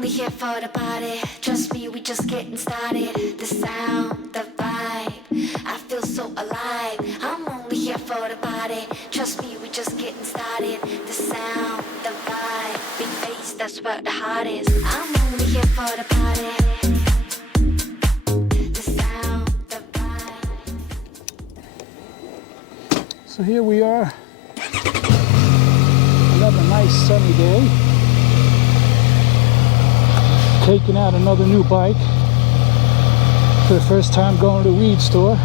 only here for the party. Trust me, we just getting started. The sound, the vibe, I feel so alive. I'm only here for the party. Trust me, we just getting started. The sound, the vibe, big bass, that's where the heart is. I'm only here for the party. The sound, the vibe. So here we are. Another nice sunny day. Taking out another new bike for the first time going to the weed store. I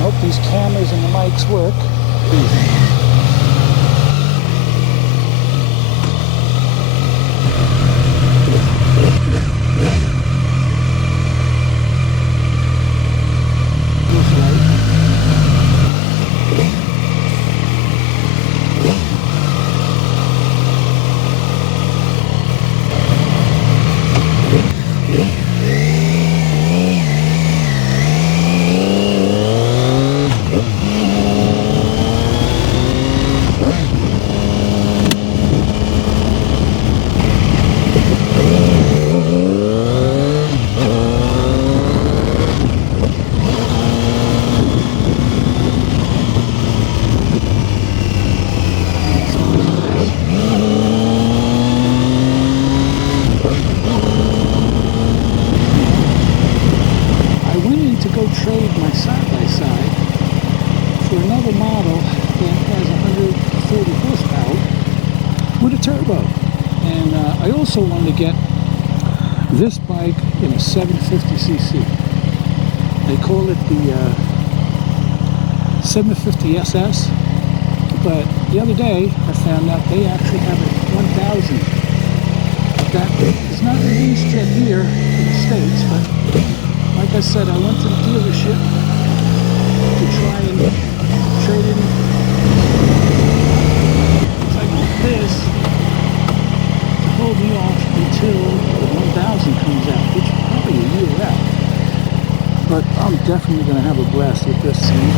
hope these cameras and the mics work. Trade my side-by-side for another model that has 140 horsepower with a turbo. And I also wanted to get this bike in a 750cc. They call it the 750 SS, but the other day I found out they actually have a 1000 that is not released yet here in the States, but like I said, I went to the dealership to try and trade in like this to hold me off until the 1000 comes out, which is probably a year out. But I'm definitely going to have a blast with this thing.